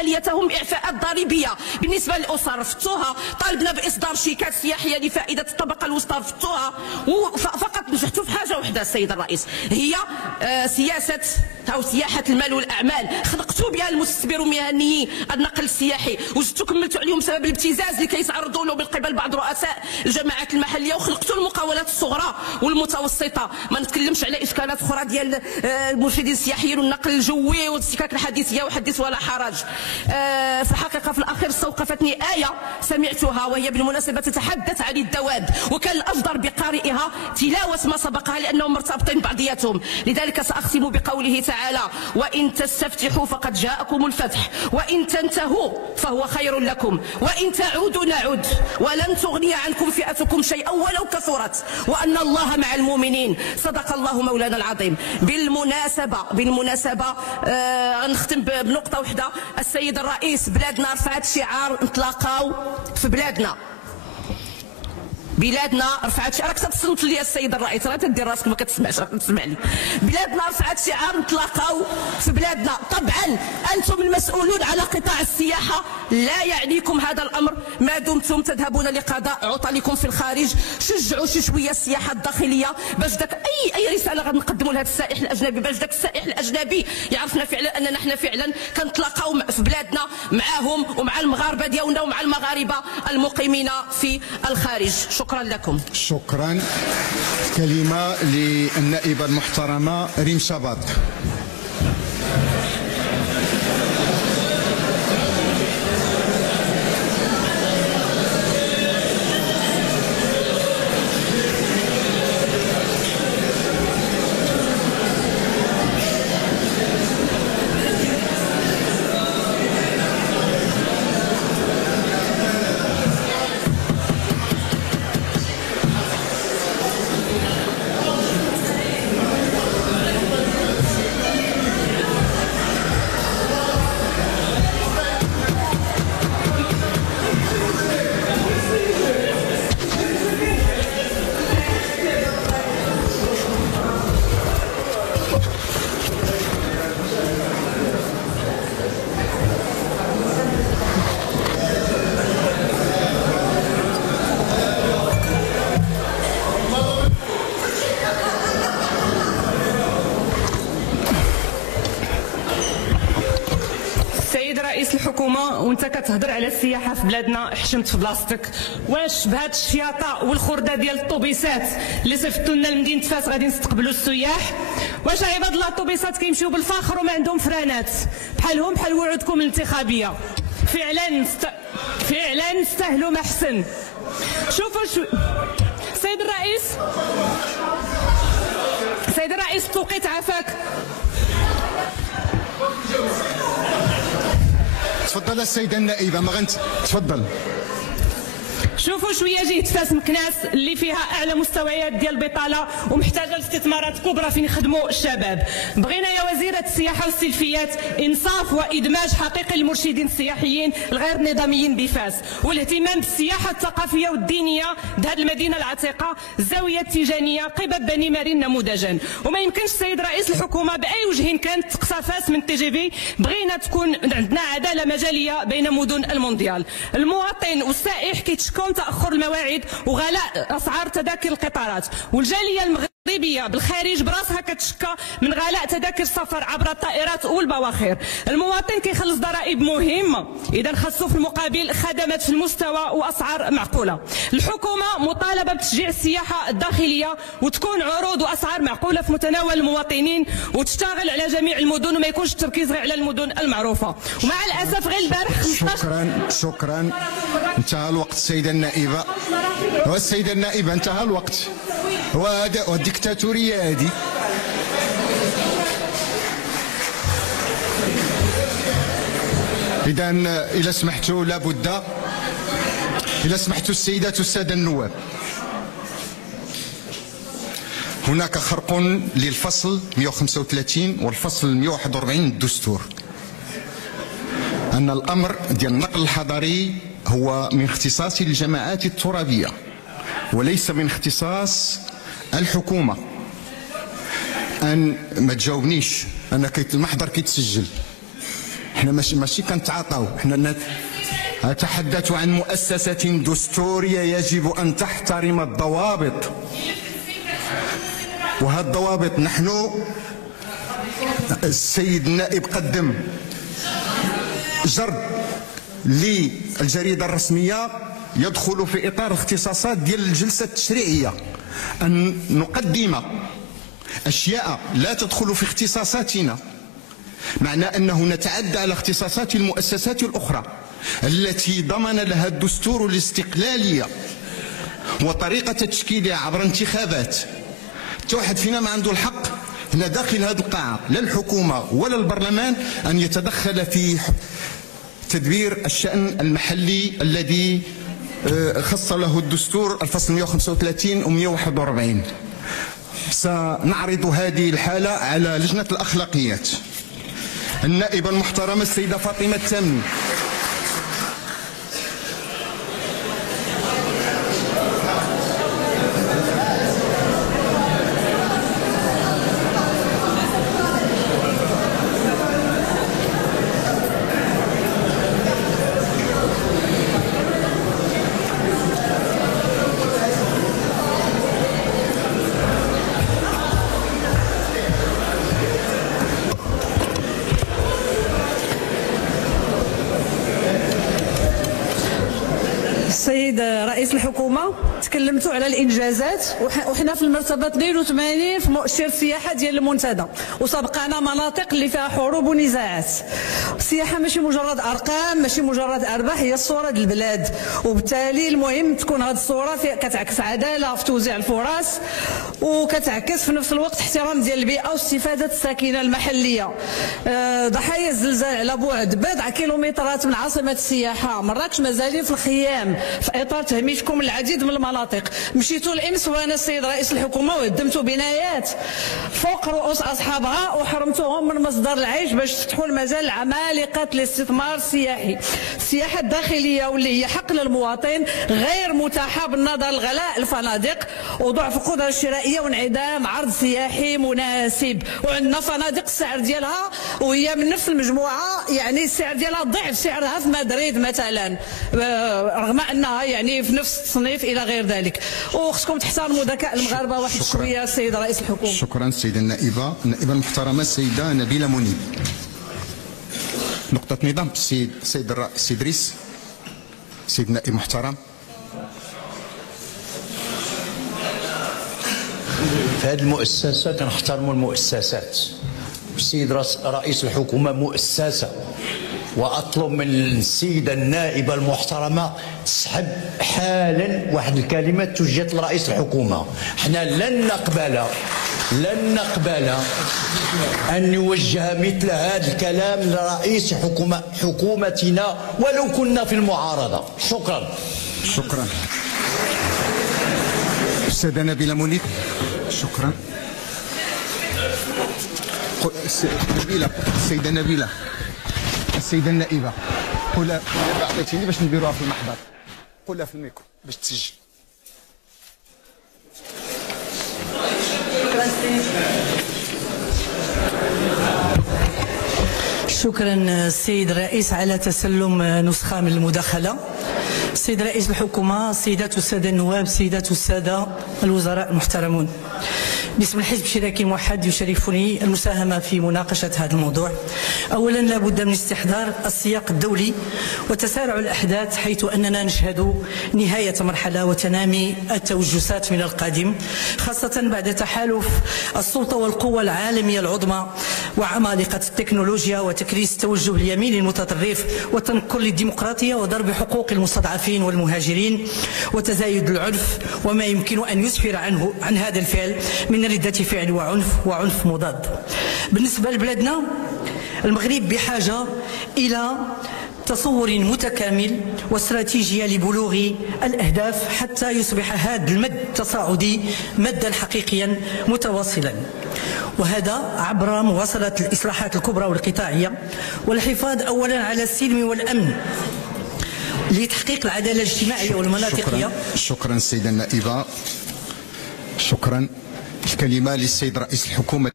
آليتهم إعفاءات ضريبية بالنسبة للأسر رفضتوها، طالبنا بإصدار شيكات سياحية لفائدة الطبقة الوسطى رفضتوها، وفقط نجحتوا في حاجة واحدة السيد الرئيس، هي سياسة أو سياحة المال والأعمال. خلقتوا بها المستثمرين المهنيين النقل السياحي، وزدتوا كملتوا عليهم بسبب الابتزاز اللي كيتعرضوا له من قبل بعض رؤساء الجماعات المحلية، وخلقتوا المقاولات الصغرى والمتوسطة. ما نتكلمش على إشكالات أخرى ديال المرشدين السياحيين والنقل الجوي والسكك الحديثية وحدث ولا حرج. في الحقيقة في الأخير استوقفتني آية سمعتها، وهي بالمناسبة تتحدث عن الدواب، وكان الأفضل بقارئها تلاوة ما سبقها لأنهم مرتبطين بعضياتهم. لذلك سأختم بقوله تعالى: وإن تستفتحوا فقد جاءكم الفتح، وإن تنتهوا فهو خير لكم، وإن تعودوا نعد، ولن تغني عنكم فئتكم شيئا ولو كثرت، وأن الله مع المؤمنين. صدق الله مولانا العظيم. بالمناسبة نختم بنقطة واحدة. السيد الرئيس، بلادنا رفعت شعار نتلاقاو في بلادنا. بلادنا رفعت، راك تتصنت لي السيد الرئيس، راه تدير راسك ما كتسمعش، راك تسمع لي. بلادنا رفعت شعار نتلاقاو في بلادنا. طبعا انتم المسؤولون على قطاع السياحه، لا يعنيكم هذا الامر ما دمتم تذهبون لقضاء عطلكم في الخارج. شجعوا شويه السياحه الداخليه باش داك اي رساله غادي نقدموا لهذا السائح الاجنبي، باش داك السائح الاجنبي يعرفنا فعلا اننا حنا فعلا كنتلاقاو في بلادنا معاهم ومع المغاربه ديالنا ومع المغاربه المقيمين في الخارج. شكرا لكم. شكرا. كلمة للنائبة المحترمة ريم شباط. رئيس الحكومه وانت كتهضر على السياحه في بلادنا، حشمت في بلاصتك. واش بهاد الشياطه والخرده ديال الطوبيسات اللي صيفطوا لنا لمدينه فاس غادي نستقبلوا السياح؟ واش عباد الله الطوبيسات كيمشيو بالفخر وما عندهم فرانات بحالهم بحال وعودكم الانتخابيه؟ فعلا نستاهلوا ما احسن. شوفوا سيد الرئيس التوقيت عافاك. تفضل السيدة النائبة، ما تفضل. شوفوا شويه جهه فاس مكناس اللي فيها اعلى مستويات ديال البطاله ومحتاجه لاستثمارات كبرى فين يخدموا الشباب. بغينا يا وزيره السياحه والسلفيات انصاف وادماج حقيقي للمرشدين السياحيين الغير نظاميين بفاس، والاهتمام بالسياحه الثقافيه والدينيه بهذه المدينه العتيقه. الزاويه التيجانيه قبب بني مارين نموذجا، وما يمكنش السيد رئيس الحكومه باي وجه كانت تقصى فاس من تي جي في. بغينا تكون عندنا عداله مجاليه بين مدن المونديال. المواطن والسائح كيتشكون تأخر المواعيد وغلاء أسعار تذاكر القطارات، والجالية المغربية بالخارج براسها كتشكى من غلاء تذاكر السفر عبر الطائرات والبواخر. المواطن كيخلص ضرائب مهمة، إذا خاصو في المقابل خدمات في المستوى وأسعار معقولة. الحكومة مطالبة بتشجيع السياحة الداخلية وتكون عروض وأسعار معقولة في متناول المواطنين وتشتغل على جميع المدن وما يكونش التركيز غير على المدن المعروفة. ومع الأسف غير البارح شكرا. انتهى الوقت السيدة النائبة. والسيدة النائبة انتهى الوقت. وهذا الديكتاتورية هذه. إذا إذا سمحتوا لابد، إذا سمحتوا السيدات والسادة النواب، هناك خرق للفصل 135 والفصل 141 من الدستور، أن الأمر ديال النقل الحضري هو من اختصاص الجماعات الترابية وليس من اختصاص الحكومة. أن ما تجاوبنيش، أنا المحضر كيتسجل. احنا ماشي كنتعاطاو، احنا نتحدث عن مؤسسة دستورية يجب أن تحترم الضوابط، وهذه الضوابط نحن السيد النائب قدم جرد للجريدة الرسمية يدخل في إطار الاختصاصات ديال الجلسة التشريعية، أن نقدم أشياء لا تدخل في اختصاصاتنا، معنى أنه نتعدى على اختصاصات المؤسسات الأخرى التي ضمن لها الدستور الاستقلالية وطريقة تشكيلها عبر انتخابات. واحد فينا ما عنده الحق هنا داخل هذه القاعة، لا الحكومة ولا البرلمان، أن يتدخل في تدبير الشأن المحلي الذي خص له الدستور الفصل 135 و 141. سنعرض هذه الحالة على لجنة الأخلاقيات. النائبة المحترمة السيدة فاطمة التامني. السيد رئيس الحكومة، تكلمتوا على الانجازات، وحنا في المرتبه 82 في مؤشر السياحه ديال المنتدى، وسبقنا مناطق اللي فيها حروب ونزاعات. السياحه ماشي مجرد ارقام، ماشي مجرد ارباح، هي الصوره ديال البلاد، وبالتالي المهم تكون هذه الصوره كتعكس عداله في توزيع الفرص، وكتعكس في نفس الوقت احترام ديال البيئه واستفاده الساكنه المحليه. ضحايا الزلزال على بعد بضع كيلومترات من عاصمه السياحه مراكش مازالين في الخيام في اطار تهميشكم العديد من المناطق. مشيتوا الامس وانا السيد رئيس الحكومه وهدمتوا بنايات فوق رؤوس اصحابها وحرمتوهم من مصدر العيش باش تفتحوا المجال لعمالقه الاستثمار السياحي. السياحه الداخليه واللي هي حق للمواطن غير متاحه بالنظر لغلاء الفنادق وضعف القدره الشرائيه وانعدام عرض سياحي مناسب. وعندنا فنادق السعر ديالها وهي من نفس المجموعه، يعني السعر ديالها ضعف سعرها في مدريد مثلا، رغم انها يعني في نفس التصنيف الى غير ذلك. وخصكم تحترموا ذكاء المغاربه واحد شويه السيد رئيس الحكومه. شكرا السيده النائبه المحترمه السيده نبيله منيب. نقطه نظام السيد الرئيس ادريس. سيد النائب المحترم. في هذه المؤسسه كنحترموا المؤسسات، السيد رئيس الحكومه مؤسسه، واطلب من السيده النائبه المحترمه تسحب حالا واحد الكلمات توجهت لرئيس الحكومه. حنا لن نقبل ان يوجه مثل هذا الكلام لرئيس حكومتنا ولو كنا في المعارضه. شكرا. السيده نبيله منيب. شكرا. السيده نبيله، السيده النائبه، قولها عطيتيني باش نديروها في المحضر، قولها في الميكرو باش تسجل. شكرا السيد الرئيس على تسلم نسخه من المداخله. السيد رئيس الحكومه، سيدات والساده النواب، سيدات والساده الوزراء المحترمون، باسم الحزب الاشتراكي الموحد يشرفني المساهمه في مناقشه هذا الموضوع. اولا لابد من استحضار السياق الدولي وتسارع الاحداث، حيث اننا نشهد نهايه مرحله وتنامي التوجسات من القادم، خاصه بعد تحالف السلطه والقوى العالميه العظمى وعمالقه التكنولوجيا وتكريس التوجه اليميني المتطرف والتنكر للديمقراطيه وضرب حقوق المستضعفين والمهاجرين وتزايد العنف وما يمكن ان يسفر عن هذا الفعل من ردة فعل وعنف مضاد. بالنسبة لبلادنا المغرب بحاجة إلى تصور متكامل واستراتيجية لبلوغ الأهداف حتى يصبح هذا المد التصاعدي مدا حقيقيا متواصلا، وهذا عبر مواصلة الإصلاحات الكبرى والقطاعية والحفاظ أولا على السلم والأمن لتحقيق العدالة الاجتماعية والمناطقية. شكرا السيدة النائبة. شكرا. الكلمة للسيد رئيس الحكومة.